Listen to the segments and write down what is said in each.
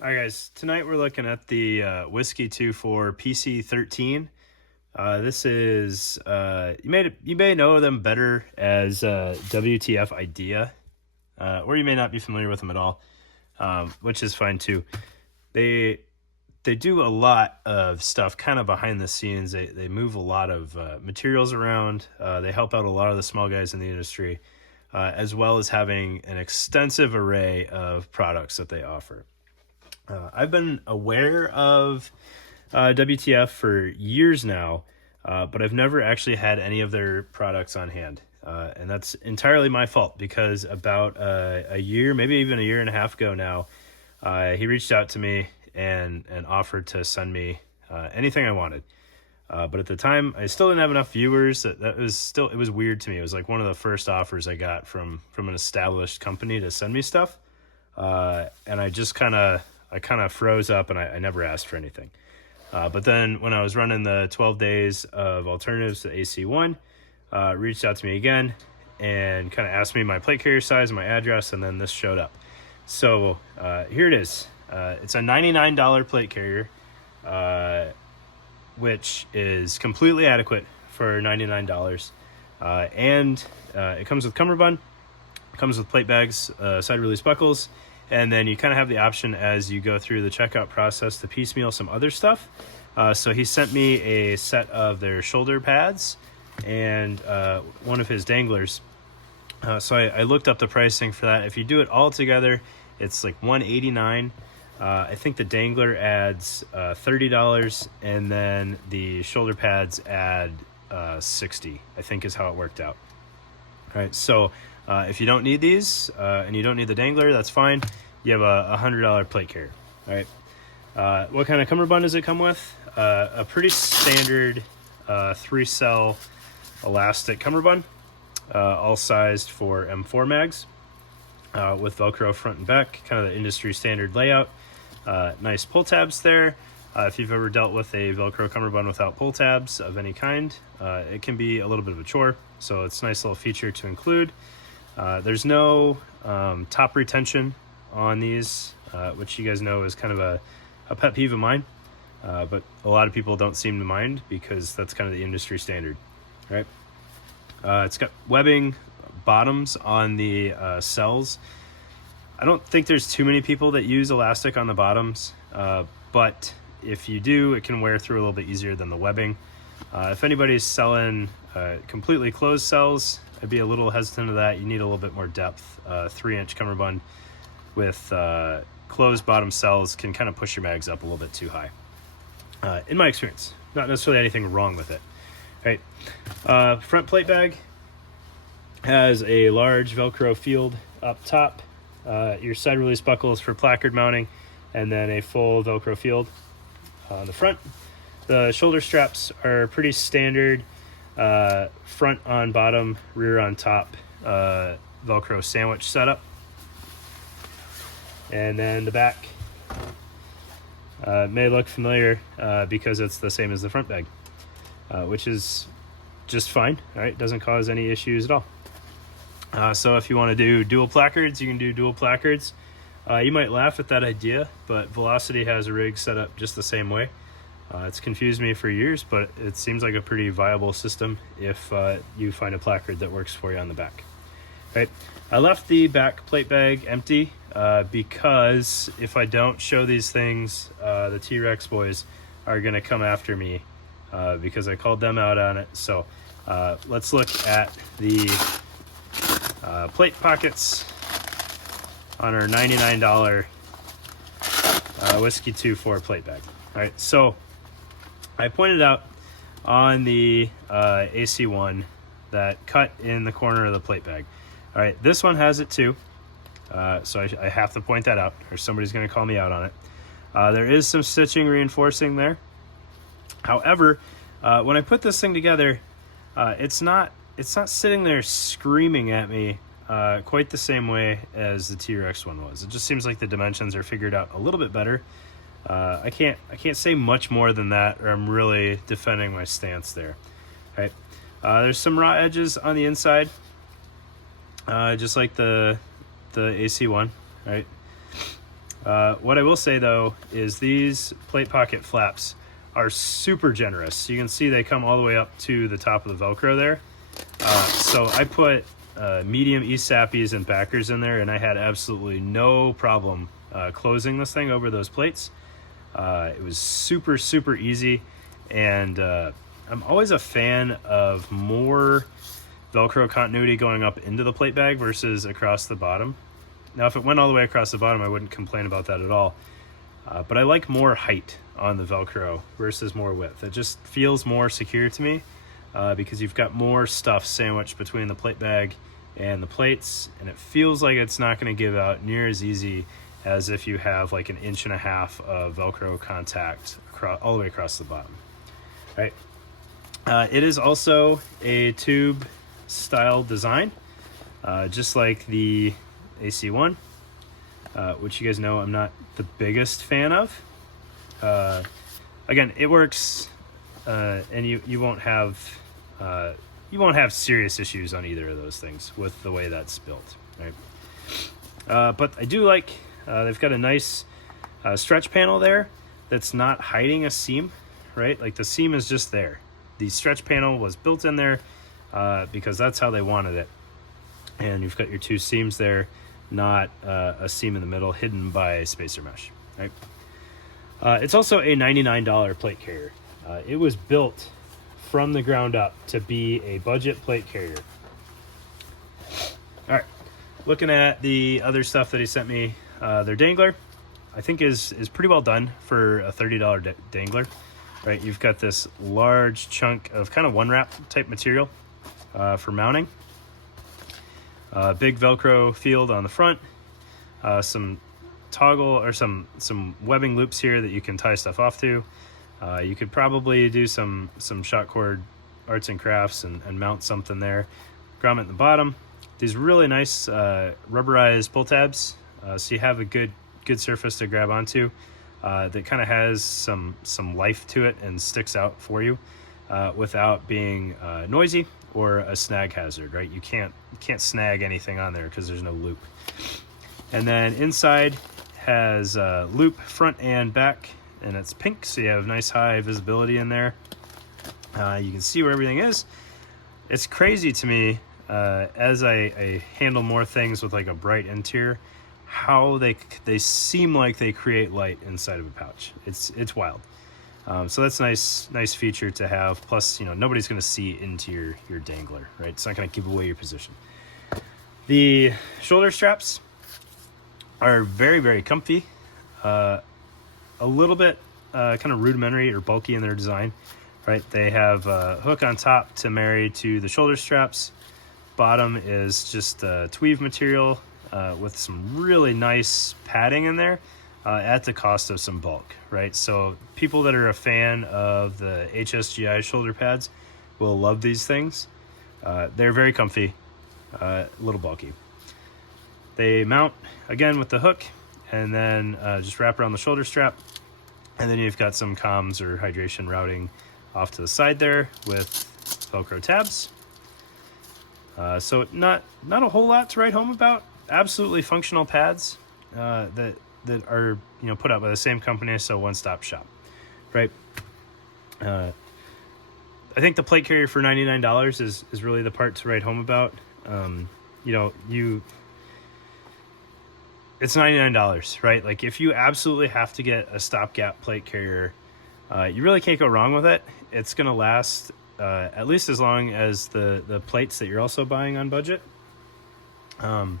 All right, guys. Tonight we're looking at the Whiskey 2 PC13. This is you may know them better as WTF Idea, or you may not be familiar with them at all, which is fine too. They they do a lot of stuff kind of behind the scenes. They move a lot of materials around. They help out a lot of the small guys in the industry, as well as having an extensive array of products that they offer. I've been aware of WTF for years now, but I've never actually had any of their products on hand. And that's entirely my fault because about a year, maybe even a year and a half ago now, he reached out to me and offered to send me anything I wanted. But at the time, I still didn't have enough viewers. That was still, it was weird to me. It was like one of the first offers I got from an established company to send me stuff. And I kind of froze up and I never asked for anything. But then when I was running the 12 days of alternatives to AC1, reached out to me again and kind of asked me my plate carrier size and my address, and then this showed up. So here it is. It's a $99 plate carrier, which is completely adequate for $99. And it comes with Cummerbund, comes with plate bags, side release buckles, and then you kind of have the option as you go through the checkout process to piecemeal some other stuff. So he sent me a set of their shoulder pads and one of his danglers. So I looked up the pricing for that. If you do it all together, it's like $189. I think the dangler adds $30, and then the shoulder pads add $60, I think is how it worked out. All right, so if you don't need these and you don't need the dangler, that's fine. You have a $100 plate carrier. All right. What kind of cummerbund does it come with? A pretty standard 3-cell elastic cummerbund, all sized for M4 mags, with Velcro front and back, kind of the industry standard layout. Nice pull tabs there. If you've ever dealt with a Velcro cummerbund without pull tabs of any kind, it can be a little bit of a chore. So it's a nice little feature to include. There's no top retention on these, which you guys know is kind of a pet peeve of mine. But a lot of people don't seem to mind because that's kind of the industry standard, right? It's got webbing bottoms on the cells. I don't think there's too many people that use elastic on the bottoms, but if you do, it can wear through a little bit easier than the webbing. If anybody's selling completely closed cells, I'd be a little hesitant to that. You need a little bit more depth. 3-inch cummerbund with closed bottom cells can kind of push your mags up a little bit too high. In my experience, not necessarily anything wrong with it. Right. Front plate bag has a large Velcro field up top. Your side release buckles for placard mounting, and then a full Velcro field on the front. The shoulder straps are pretty standard, front on bottom, rear on top, Velcro sandwich setup. And then the back may look familiar because it's the same as the front bag, which is just fine. All right, doesn't cause any issues at all. So if you want to do dual placards, you can do dual placards. You might laugh at that idea, but Velocity has a rig set up just the same way. It's confused me for years, but it seems like a pretty viable system if you find a placard that works for you on the back. Right. I left the back plate bag empty because if I don't show these things, the T-Rex boys are going to come after me because I called them out on it. So let's look at the plate pockets on our $99 Whiskey 2 plate bag. All right, so I pointed out on the AC1 that cut in the corner of the plate bag. All right, this one has it too, so I have to point that out, or somebody's going to call me out on it. There is some stitching reinforcing there. However, when I put this thing together, it's not sitting there screaming at me quite the same way as the T-Rex one was. It just seems like the dimensions are figured out a little bit better. I can't say much more than that, or I'm really defending my stance there. Right? There's some raw edges on the inside, just like the AC1, right? What I will say though is these plate pocket flaps are super generous. You can see they come all the way up to the top of the Velcro there. So I put medium East Sappies and backers in there, and I had absolutely no problem closing this thing over those plates. It was super easy, and I'm always a fan of more Velcro continuity going up into the plate bag versus across the bottom. Now, if it went all the way across the bottom, I wouldn't complain about that at all. But I like more height on the Velcro versus more width. It just feels more secure to me because you've got more stuff sandwiched between the plate bag and the plates, and it feels like it's not going to give out near as easy as if you have like 1.5 inches of Velcro contact all the way across the bottom. Right. It is also a tube style design, just like the AC1, which you guys know I'm not the biggest fan of. Again, it works, and you won't have serious issues on either of those things with the way that's built, right? But I do like they've got a nice stretch panel there that's not hiding a seam, right? Like the seam is just there. The stretch panel was built in there because that's how they wanted it. And you've got your two seams there, not a seam in the middle hidden by spacer mesh, right? It's also a $99 plate carrier. It was built from the ground up to be a budget plate carrier. All right, looking at the other stuff that he sent me, their Dangler, I think is pretty well done for a $30 Dangler. Right, you've got this large chunk of kind of one wrap type material for mounting. Big Velcro field on the front, some toggle or some webbing loops here that you can tie stuff off to. You could probably do some shot cord arts and crafts and mount something there. Grommet in the bottom. These really nice rubberized pull tabs, so you have a good surface to grab onto. That kind of has some life to it and sticks out for you without being noisy or a snag hazard, right? You can't snag anything on there because there's no loop. And then inside has loop front and back, and it's pink, so you have nice high visibility in there. You can see where everything is. It's crazy to me as I handle more things with like a bright interior, how they seem like they create light inside of a pouch. It's wild. So that's nice feature to have. Plus, nobody's going to see into your Dangler, right? It's not going to give away your position. The shoulder straps are very comfy. A little bit kind of rudimentary or bulky in their design, right? They have a hook on top to marry to the shoulder straps. Bottom is just tweed material with some really nice padding in there at the cost of some bulk, right? So people that are a fan of the HSGI shoulder pads will love these things. They're very comfy, a little bulky. They mount again with the hook and then just wrap around the shoulder strap. And then you've got some comms or hydration routing off to the side there with Velcro tabs. So not a whole lot to write home about. Absolutely functional pads that are put out by the same company, so one-stop shop, right? I think the plate carrier for $99 is really the part to write home about. It's $99, right? Like if you absolutely have to get a stopgap plate carrier, you really can't go wrong with it. It's going to last at least as long as the plates that you're also buying on budget. And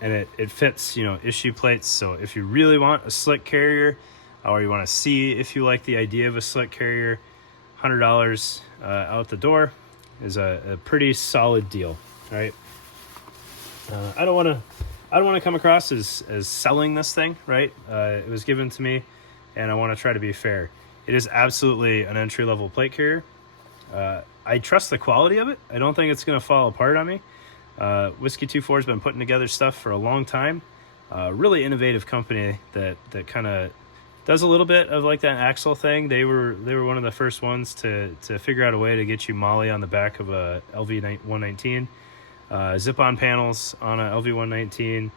it fits, issue plates. So if you really want a slick carrier, or you want to see if you like the idea of a slick carrier, $100 out the door is a pretty solid deal, right? I don't want to come across as selling this thing, right? It was given to me, and I want to try to be fair. It is absolutely an entry-level plate carrier. I trust the quality of it. I don't think it's going to fall apart on me. Whiskey 24 has been putting together stuff for a long time. Really innovative company that kind of does a little bit of like that axle thing. They were one of the first ones to figure out a way to get you MOLLE on the back of a LV 119, zip-on panels on a LV 119.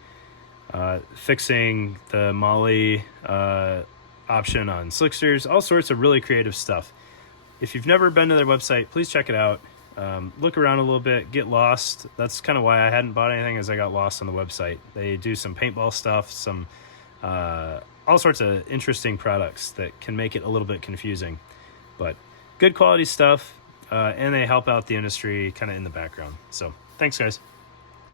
fixing the molly option on slicksters, all sorts of really creative stuff. If you've never been to their website, please check it out. Look around a little bit, get lost. That's kind of why I hadn't bought anything, as I got lost on the website. They do some paintball stuff, some all sorts of interesting products that can make it a little bit confusing, but good quality stuff, and they help out the industry kind of in the background. So thanks, guys.